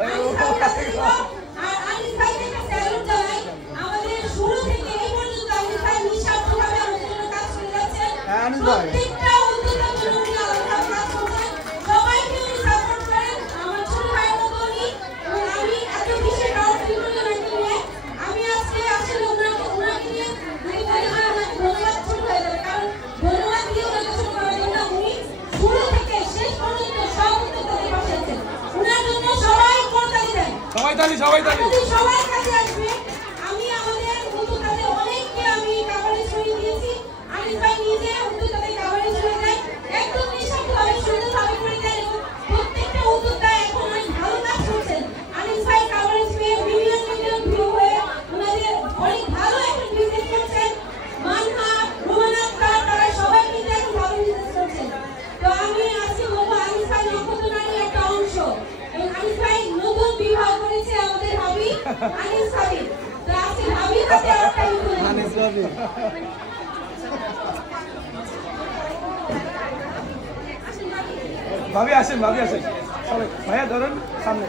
আর আনিস ভাইকে একটা স্যালুট জানাই। আমাদের শুরু থেকে এই পর্যন্ত আনিস ভাই নিঃস্বার্থভাবে আমাদের জন্য কাজ করে যাচ্ছেন। প্রত্যেকটা উদ্যোগের উনি আলাদা কাজ করছেন, সবাইকে উনি সাপোর্ট করেন। আমার ছোট ভাইয়ের মতো উনি, এবং আমি এত বেশি প্রাউড ফিল করি ওনাকে নিয়ে। আমি আজকে আসলে ওনাকে নিয়ে ধন্যবাদ শুরু হয়ে যাবে, কারণ ধন্যবাদ দিয়ে ওনাকে শুরু করা যাবে না। উনি শুরু থেকে শেষ পর্যন্ত সব উদ্যোগের পাশে আছেন। ওনার জন্য সবাই করতালি দেন, সবাই তালি সবাই কাছে আসবে। আমি আমাদের উদ্যোগটাতে অনেককে আমি কাভারেজ করে দিয়েছি। আনিস ভাই নিজে উদ্যোগটাতে কাভারেজ করে দেয়, একদম নিঃস্বার্থভাবে সুন্দরভাবে করে দেয়, এবং প্রত্যেকটা উদ্যোগটা এখন অনেক ভালো কাজ করছেন। আনিস ভাই কাভারেজ পেয়ে মিলিয়ন মিলিয়ন ভিউ হয়ে ওনাদের অনেক ভালো একটা বিজনেস করছেন। মানহা, রোমানা তারা সবাই কিন্তু এখন ভালো বিজনেস করছেন। তো আমি আজকে বলবো আনিস ভাই নক্ষত্র নারীর একটা অংশ, এবং আনিস ভাই নতুন বিবাহ করেছে আমাদের ভাবি আনিস ভাবি। তো আজকে ভাবির হাতে একটা আনিস ভাবি ভাবি আসেন চলো ভাইয়া ধরেন সামনে।